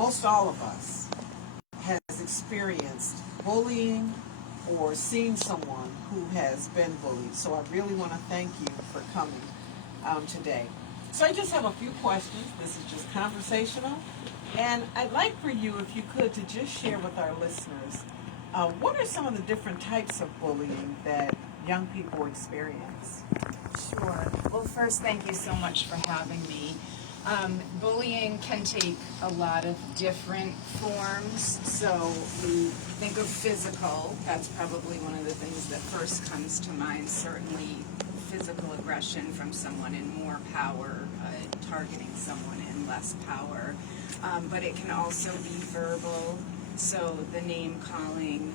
most all of us has experienced bullying or seen someone who has been bullied. So I really want to thank you for coming today. So I just have a few questions. This is just conversational. And I'd like for you, if you could, to just share with our listeners, what are some of the different types of bullying that young people experience? Sure. Well, first, thank you so much for having me. Bullying can take a lot of different forms. So we think of physical, that's probably one of the things that first comes to mind. Certainly physical aggression from someone in more power, targeting someone in less power. But it can also be verbal, so the name calling,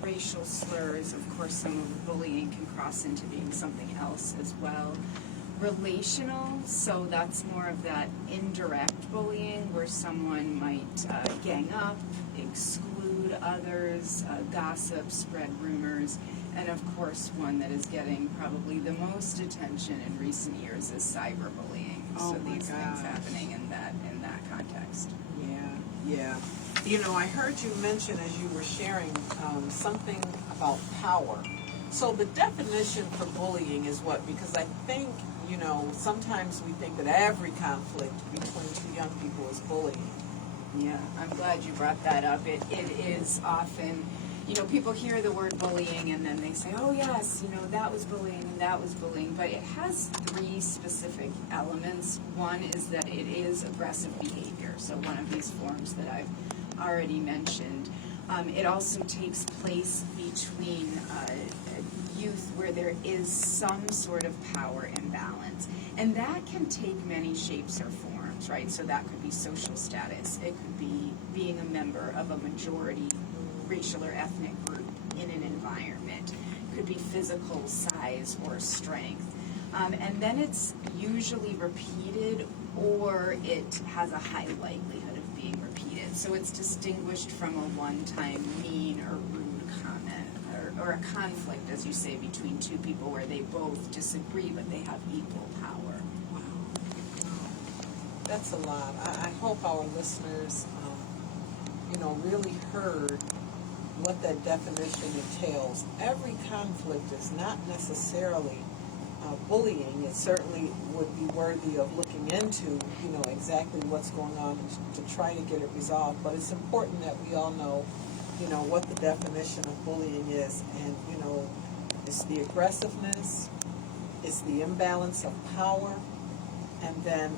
racial slurs. Of course, some of the bullying can cross into being something else as well. Relational, so that's more of that indirect bullying where someone might gang up, exclude others, gossip, spread rumors, and of course one that is getting probably the most attention in recent years is cyberbullying. Oh, so my these gosh. things happening in that context. Yeah. You know, I heard you mention as you were sharing something about power. So the definition for bullying is what? Because I think, you know, sometimes we think that every conflict between two young people is bullying. Yeah, I'm glad you brought that up. It is often, you know, people hear the word bullying and then they say, oh yes, you know, that was bullying and that was bullying, but it has three specific elements. One is that it is aggressive behavior, so one of these forms that I've already mentioned. It also takes place between youth where there is some sort of power imbalance, and that can take many shapes or forms, right? So that could be social status, it could be being a member of a majority racial or ethnic group in an environment, it could be physical size or strength, and then it's usually repeated or it has a high likelihood of being repeated. So it's distinguished from a one-time mean or rude comment, or a conflict, as you say, between two people where they both disagree but they have equal power. Wow. That's a lot. I hope our listeners, you know, really heard what that definition entails. Every conflict is not necessarily bullying. It certainly would be worthy of looking into, you know, exactly what's going on to try to get it resolved. But it's important that we all know, you know, what the definition of bullying is. And, you know, it's the aggressiveness, it's the imbalance of power, and then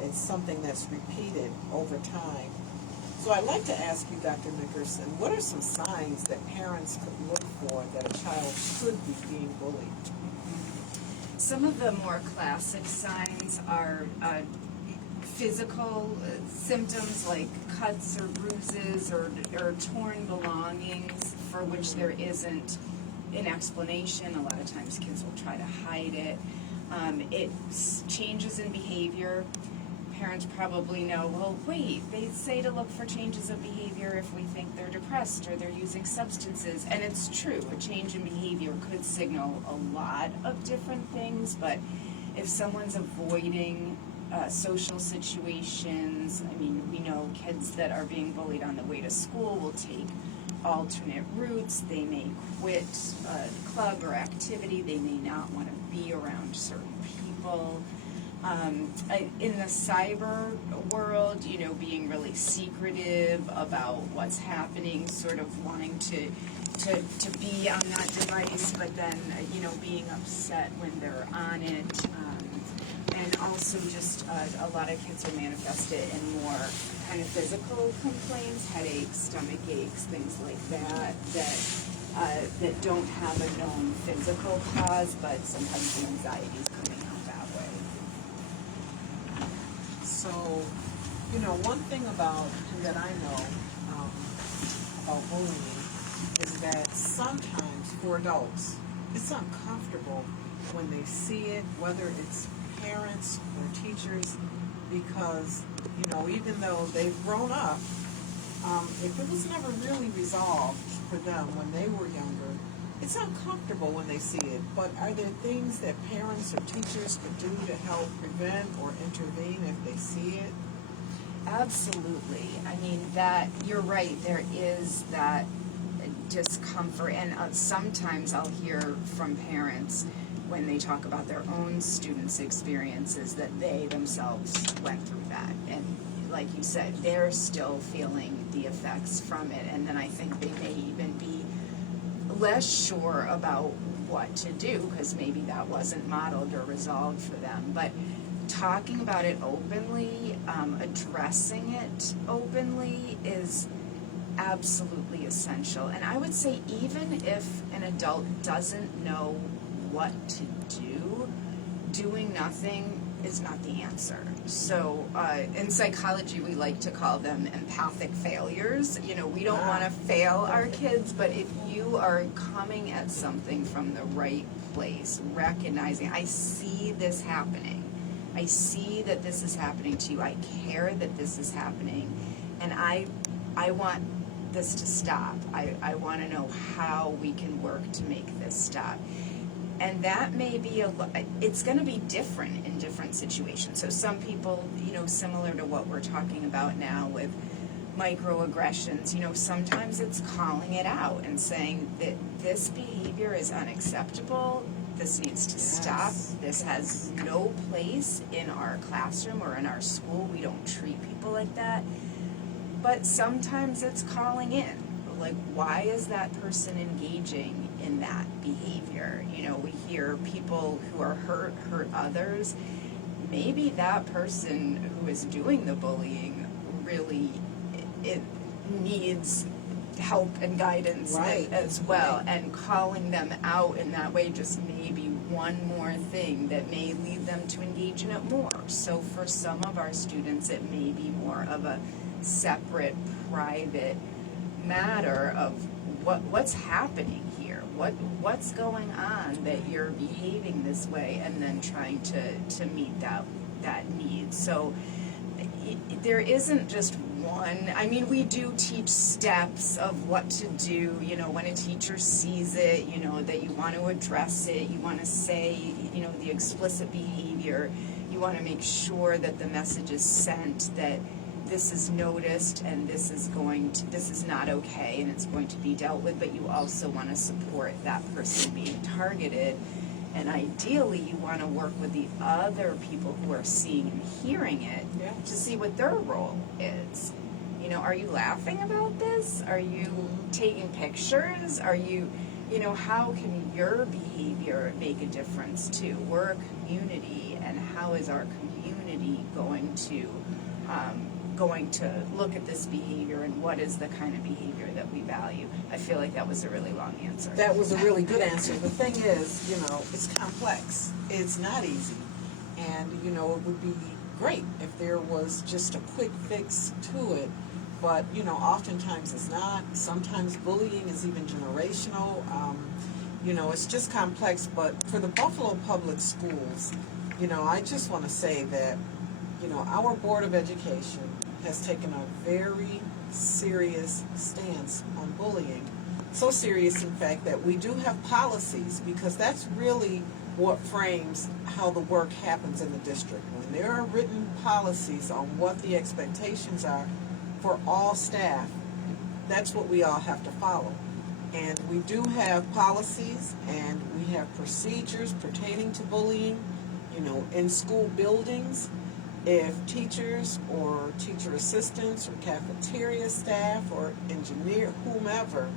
it's something that's repeated over time. So I'd like to ask you, Dr. Nickerson, what are some signs that parents could look for that a child could be being bullied? Some of the more classic signs are physical symptoms like cuts or bruises or torn belongings for which there isn't an explanation. A lot of times kids will try to hide it. It's changes in behavior. Parents probably know, well, wait, they say to look for changes of behavior if we think they're depressed or they're using substances. And it's true, a change in behavior could signal a lot of different things, but if someone's avoiding social situations, I mean, we know kids that are being bullied on the way to school will take alternate routes, they may quit a club or activity, they may not want to be around certain people. In the cyber world, you know, being really secretive about what's happening, sort of wanting to be on that device, but then, you know, being upset when they're on it. And also just a lot of kids will manifest it in more kind of physical complaints, headaches, stomach aches, things like that, that don't have a known physical cause, but sometimes the anxiety is coming out that way. So, you know, one thing that I know about bullying is that sometimes for adults, it's uncomfortable when they see it, whether it's parents or teachers, because, you know, even though they've grown up, if it was never really resolved for them when they were younger, it's uncomfortable when they see it. But are there things that parents or teachers could do to help prevent or intervene if they see it? Absolutely. I that you're right, there is that discomfort, and sometimes I'll hear from parents when they talk about their own students' experiences that they themselves went through that, and like you said, they're still feeling the effects from it, and then I think they may even be less sure about what to do because maybe that wasn't modeled or resolved for them. But talking about it openly, addressing it openly is absolutely essential. And I would say even if an adult doesn't know what to do, doing nothing is not the answer. So in psychology, we like to call them empathic failures. You know, we don't want to fail our kids, but if you are coming at something from the right place, recognizing, I see this happening. I see that this is happening to you. I care that this is happening. And I want this to stop. I want to know how we can work to make this stop. And that may be it's going to be different in different situations. So some people, you know, similar to what we're talking about now with microaggressions, you know, sometimes it's calling it out and saying that this behavior is unacceptable. This needs to stop. This has no place in our classroom or in our school. We don't treat people like that. But sometimes it's calling in. Like, why is that person engaging in that behavior? You know, we hear people who are hurt others. Maybe that person who is doing the bullying really it needs help and guidance as well. And calling them out in that way just may be one more thing that may lead them to engage in it more. So for some of our students, it may be more of a separate, private matter of what's happening here, what's going on that you're behaving this way, and then trying to meet that need. So there isn't just one. I mean, we do teach steps of what to do, you know, when a teacher sees it, you know, that you want to address it, you want to say, you know, the explicit behavior, you want to make sure that the message is sent that this is noticed and this is not okay and it's going to be dealt with, but you also want to support that person being targeted. And ideally, you want to work with the other people who are seeing and hearing it to see what their role is. You know, are you laughing about this? Are you taking pictures? Are you, you know, how can your behavior make a difference too? We're a community, and how is our community going to look at this behavior, and what is the kind of behavior that we value? I feel like that was a really long answer. That was a really good answer. The thing is, you know, it's complex. It's not easy. And, you know, it would be great if there was just a quick fix to it. But, you know, oftentimes it's not. Sometimes bullying is even generational. You know, it's just complex. But for the Buffalo Public Schools, you know, I just want to say that, you know, our Board of Education has taken a very serious stance on bullying. So serious, in fact, that we do have policies, because that's really what frames how the work happens in the district. When there are written policies on what the expectations are for all staff, that's what we all have to follow. And we do have policies and we have procedures pertaining to bullying, you know, in school buildings. If teachers or teacher assistants or cafeteria staff or engineer, whomever,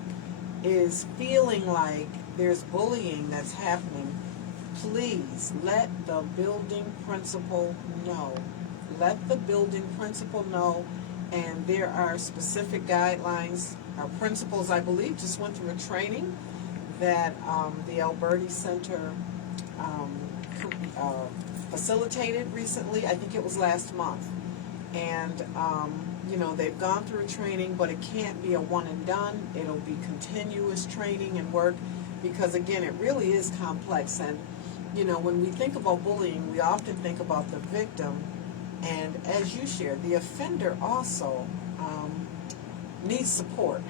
is feeling like there's bullying that's happening, please let the building principal know. Let the building principal know, and there are specific guidelines. Our principals, I believe, just went through a training that the Alberti Center facilitated recently. I think it was last month. And, you know, they've gone through a training, but it can't be a one and done. It'll be continuous training and work, because, again, it really is complex. And, you know, when we think about bullying, we often think about the victim. And as you shared, the offender also needs support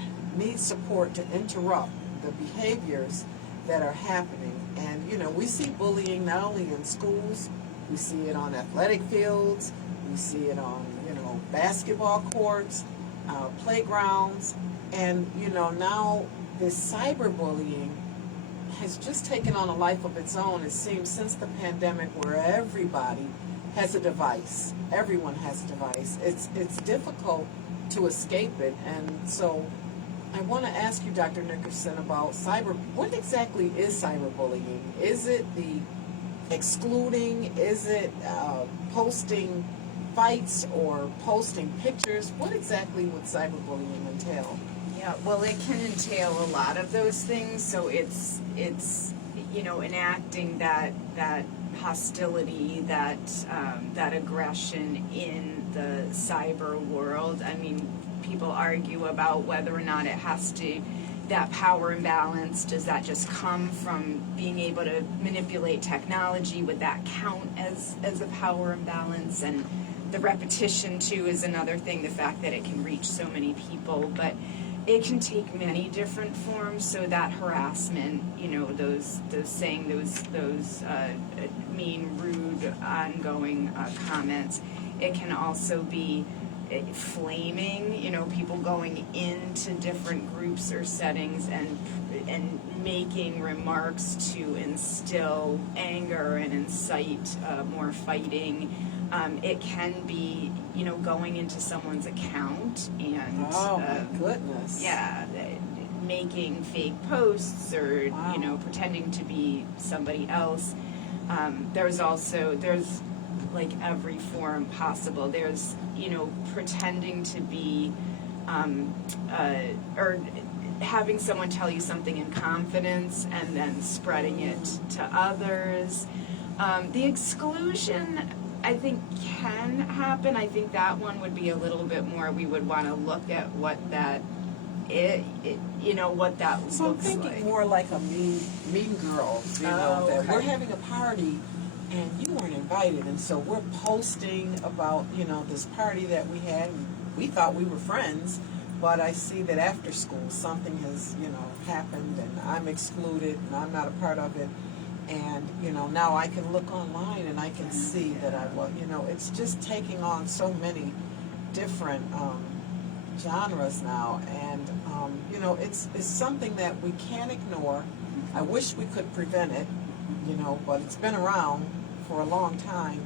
to interrupt the behaviors that are happening. And, you know, we see bullying not only in schools, we see it on athletic fields, we see it on, you know, basketball courts, playgrounds, and now this cyberbullying has just taken on a life of its own. It seems since the pandemic, where everybody has a device, everyone has a device. It's difficult to escape it, and so I want to ask you, Dr. Nickerson, about what exactly is cyberbullying? Is it the excluding? Is it posting fights or posting pictures? What exactly would cyberbullying entail? Yeah, well, it can entail a lot of those things. So it's enacting that hostility, that aggression in the cyber world. I mean, people argue about whether or not it has to, that power imbalance, does that just come from being able to manipulate technology? Would that count as a power imbalance? And the repetition too is another thing, the fact that it can reach so many people. But it can take many different forms. So that harassment, those saying those mean, rude, ongoing comments. It can also be flaming, people going into different groups or settings and making remarks to instill anger and incite more fighting. It can be, going into someone's account and oh my goodness, making fake posts or wow. Pretending to be somebody else. There's like every form possible. There's pretending to be or having someone tell you something in confidence and then spreading it to others. The exclusion, I think, can happen. I think that one would be a little bit more, we would want to look at what that what that looks like. So I'm thinking more like a mean girls, that okay. we're having a party and you weren't invited, and so we're posting about this party that we had, and we thought we were friends, but I see that after school something has happened and I'm excluded and I'm not a part of it, and now I can look online and I can see that I was, it's just taking on so many different genres now, and it's something that we can't ignore. I wish we could prevent it, but it's been around for a long time,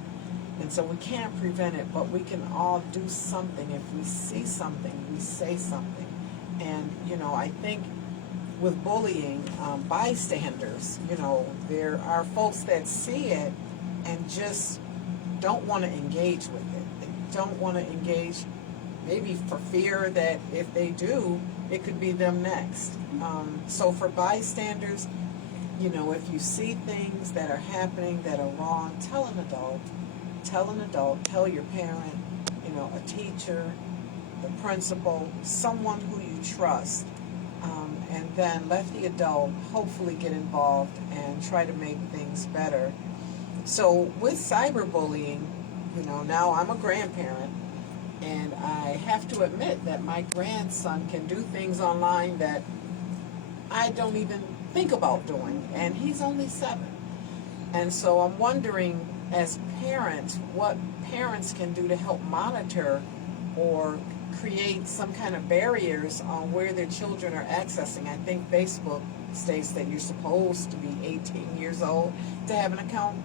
and so we can't prevent it, but we can all do something. If we see something, we say something. And I think with bullying, bystanders, there are folks that see it and just don't want to engage with it. They don't want to engage, maybe for fear that if they do, it could be them next. So for bystanders, if you see things that are happening that are wrong, tell an adult, tell your parent, a teacher, the principal, someone who you trust, and then let the adult hopefully get involved and try to make things better. So with cyberbullying, now I'm a grandparent, and I have to admit that my grandson can do things online that I don't even think about doing, and he's only 7. And so I'm wondering, as parents, what parents can do to help monitor or create some kind of barriers on where their children are accessing. I think Facebook states that you're supposed to be 18 years old to have an account.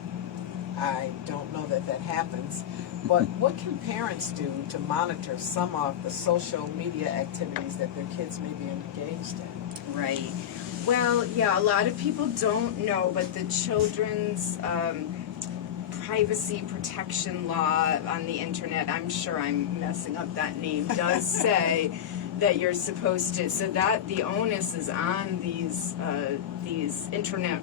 I don't know that happens. But what can parents do to monitor some of the social media activities that their kids may be engaged in? Right. Well, yeah, a lot of people don't know, but the children's privacy protection law on the internet, I'm sure I'm messing up that name, does say that you're supposed to, so that the onus is on these internet,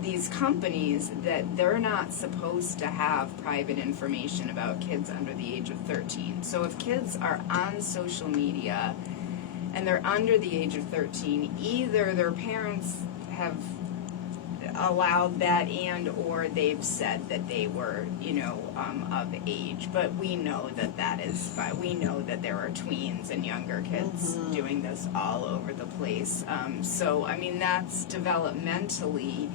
these companies, that they're not supposed to have private information about kids under the age of 13. So if kids are on social media and they're under the age of 13, either their parents have allowed that and or they've said that they were, of age. But we know that is fine. We know that there are tweens and younger kids doing this all over the place. So, I mean, that's developmentally,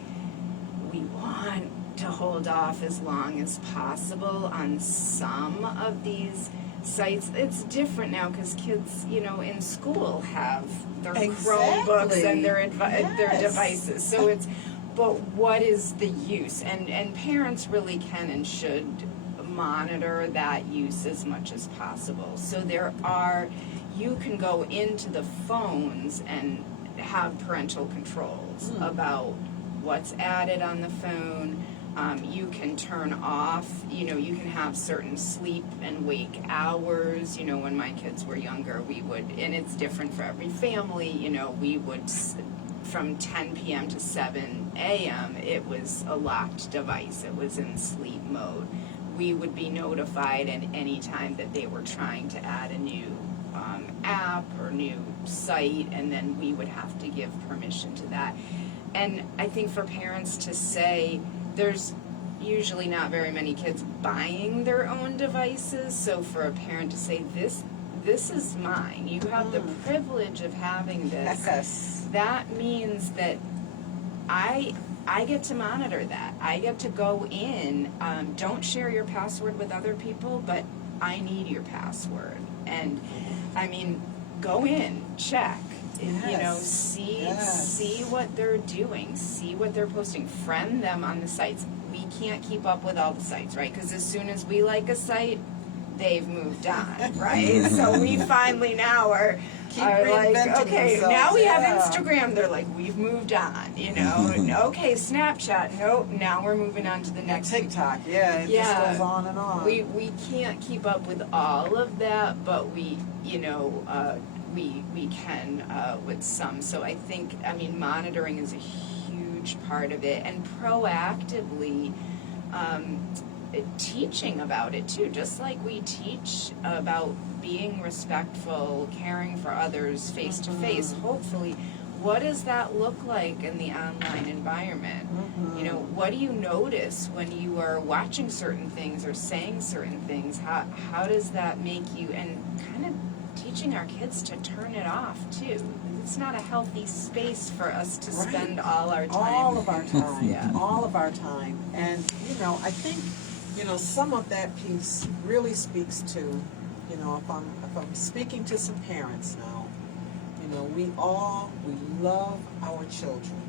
we want to hold off as long as possible on some of these sites. It's different now because kids, in school have their Exactly. Chromebooks and their Yes. devices. So it's, but what is the use? And parents really can and should monitor that use as much as possible. So you can go into the phones and have parental controls about what's added on the phone. You can turn off, you can have certain sleep and wake hours. When my kids were younger, we would, and it's different for every family, we would, from 10 p.m. to 7 a.m., it was a locked device. It was in sleep mode. We would be notified at any time that they were trying to add a new app or new site, and then we would have to give permission to that. And I think for parents to say, there's usually not very many kids buying their own devices, so for a parent to say, this is mine, you have the privilege of having this, Yes. that means that I get to monitor that. I get to go in, don't share your password with other people, but I need your password. And I mean, go in, check, Yes. see what they're doing, see what they're posting, friend them on the sites. We can't keep up with all the sites, right? Because as soon as we like a site, they've moved on, right? So we finally now are like, okay, now we have Instagram. They're like, we've moved on, Okay, Snapchat. Nope, now we're moving on to the next TikTok. It just goes on and on. We can't keep up with all of that, but we can with some. So I think, monitoring is a huge part of it, and proactively teaching about it too, just like we teach about being respectful, caring for others face to face. Hopefully, what does that look like in the online environment? What do you notice when you are watching certain things or saying certain things? How does that make you, and kind of teaching our kids to turn it off too. It's not a healthy space for us to spend all our time. All of our time. Yeah. All of our time. And, I think, some of that piece really speaks to, if I'm speaking to some parents now, we love our children.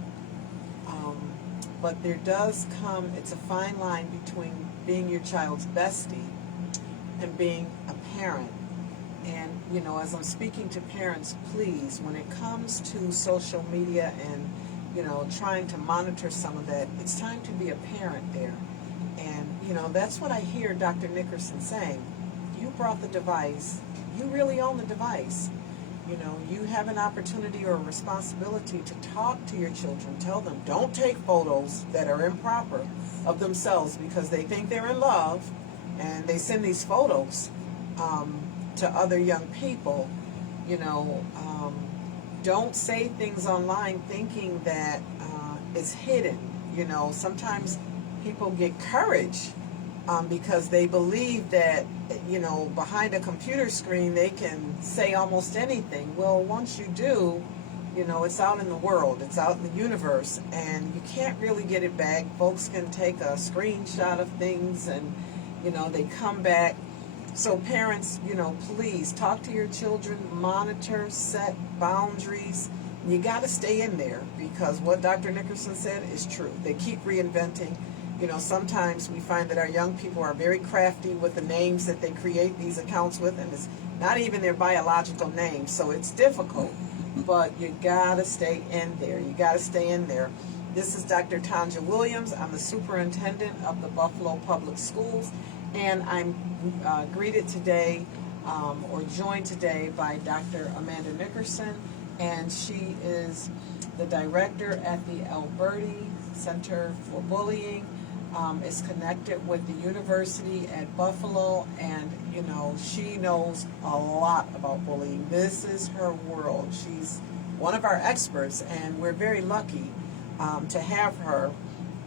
But there does come, it's a fine line between being your child's bestie and being a parent. And, as I'm speaking to parents, please, when it comes to social media and, trying to monitor some of that, it's time to be a parent there. And, that's what I hear Dr. Nickerson saying. You brought the device. You really own the device. You have an opportunity or a responsibility to talk to your children. Tell them, don't take photos that are improper of themselves because they think they're in love and they send these photos to other young people. Don't say things online thinking that it's hidden. Sometimes people get courage because they believe that, behind a computer screen they can say almost anything. Well, once you do, it's out in the world, it's out in the universe, and you can't really get it back. Folks can take a screenshot of things and, they come back. So parents, please talk to your children, monitor, set boundaries. You got to stay in there because what Dr. Nickerson said is true. They keep reinventing. Sometimes we find that our young people are very crafty with the names that they create these accounts with, and it's not even their biological name, so it's difficult. But you gotta stay in there. You gotta stay in there. This is Dr. Tanja Williams. I'm the superintendent of the Buffalo Public Schools, and I'm greeted today, or joined today by Dr. Amanda Nickerson, and she is the director at the Alberti Center for Bullying. Is connected with the university at Buffalo, and she knows a lot about bullying. This is her world. She's one of our experts, and we're very lucky to have her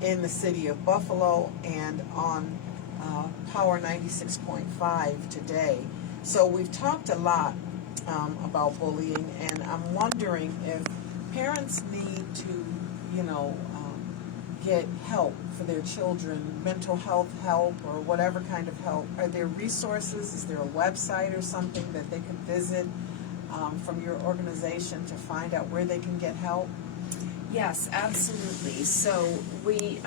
in the city of Buffalo and on Power 96.5 today. So we've talked a lot about bullying, and I'm wondering if parents need to get help for their children, mental health help or whatever kind of help? Are there resources? Is there a website or something that they can visit from your organization to find out where they can get help? Yes, absolutely. So we,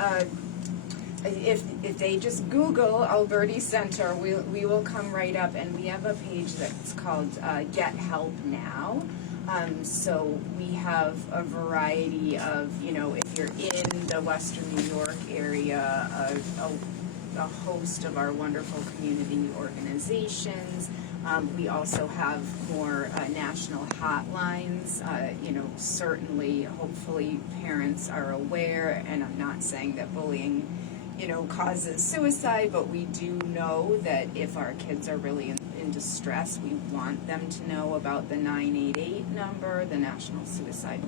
if they just Google Alberti Center, we will come right up, and we have a page that's called Get Help Now. So we have a variety of, if you're in the Western New York area, a host of our wonderful community organizations. We also have more national hotlines. Certainly, hopefully, parents are aware, and I'm not saying that bullying, causes suicide, but we do know that if our kids are really in distress, we want them to know about the 988 number, the National Suicide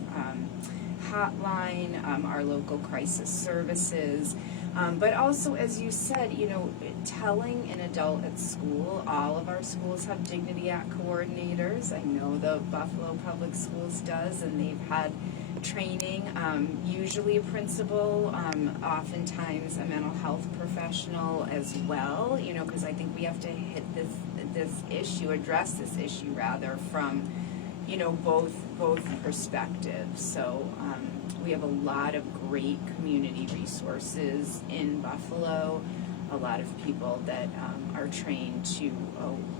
Hotline, our local crisis services. But also, as you said, telling an adult at school. All of our schools have Dignity Act coordinators. I know the Buffalo Public Schools does, and they've had training, usually a principal, oftentimes a mental health professional as well, because I think we have to hit address this issue rather from, both perspectives. So we have a lot of great community resources in Buffalo, a lot of people that are trained to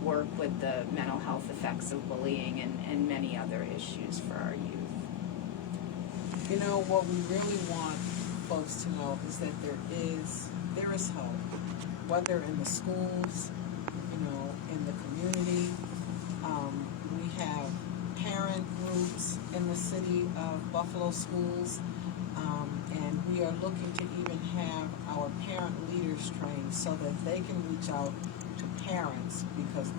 work with the mental health effects of bullying and many other issues for our youth. What we really want folks to know is that there is help, whether in the schools, in the community. We have parent groups in the city of Buffalo schools, and we are looking to even have our parent leaders trained so that they can reach out to parents, because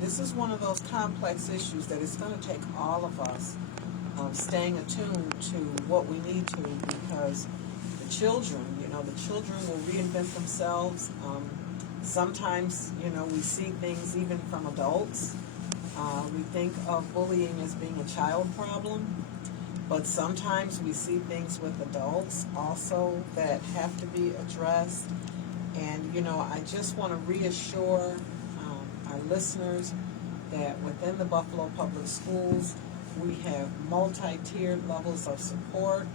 this is one of those complex issues that it's going to take all of us staying attuned to what we need to, because the children will reinvent themselves. Sometimes, we see things even from adults. We think of bullying as being a child problem, but sometimes we see things with adults also that have to be addressed. And, I just want to reassure our listeners that within the Buffalo Public Schools, we have multi-tiered levels of support.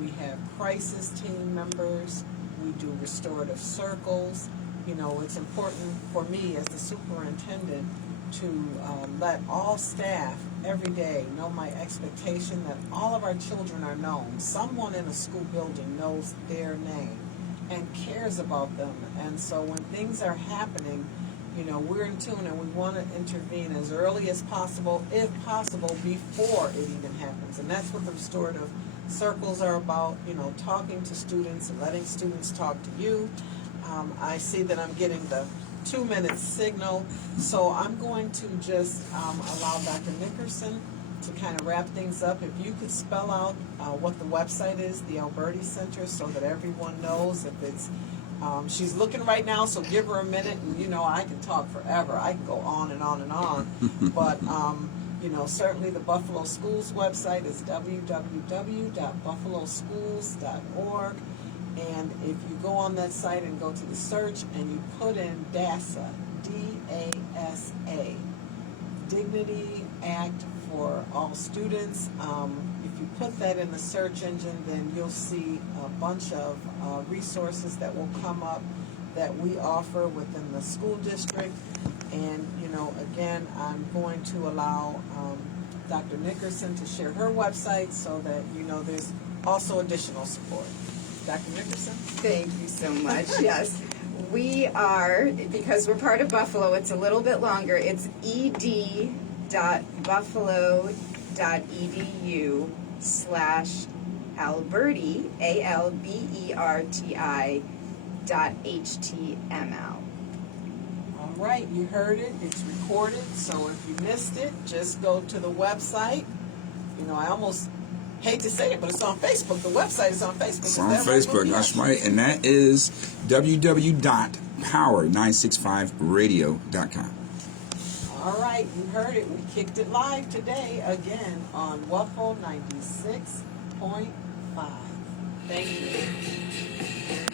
We have crisis team members. We do restorative circles. It's important for me as the superintendent to let all staff every day know my expectation that all of our children are known. Someone in a school building knows their name and cares about them. And so when things are happening, we're in tune, and we want to intervene as early as possible, if possible, before it even happens. And that's what the restorative circles are about, talking to students and letting students talk to you. I see that I'm getting the 2-minute signal, so I'm going to just allow Dr. Nickerson to kind of wrap things up. If you could spell out what the website is, the Alberti Center, so that everyone knows. If it's she's looking right now, so give her a minute, and I can talk forever. I can go on and on and on. But certainly the Buffalo Schools website is www.buffaloschools.org. And if you go on that site and go to the search and you put in DASA, D-A-S-A, Dignity Act for All Students, if you put that in the search engine, then you'll see a bunch of resources that will come up that we offer within the school district. And, again, I'm going to allow Dr. Nickerson to share her website so that, there's also additional support. Dr. Nickerson? Thank you so much. Yes. We are, because we're part of Buffalo, it's a little bit longer. It's ed.buffalo.edu/Alberti, ALBERTI.html. All right, you heard it. It's recorded, so if you missed it, just go to the website. I almost hate to say it, but it's on Facebook. The website is on Facebook. It's on Facebook, that's right. And that is www.power965radio.com. All right, you heard it. We kicked it live today again on WUFO 96.5. Thank you.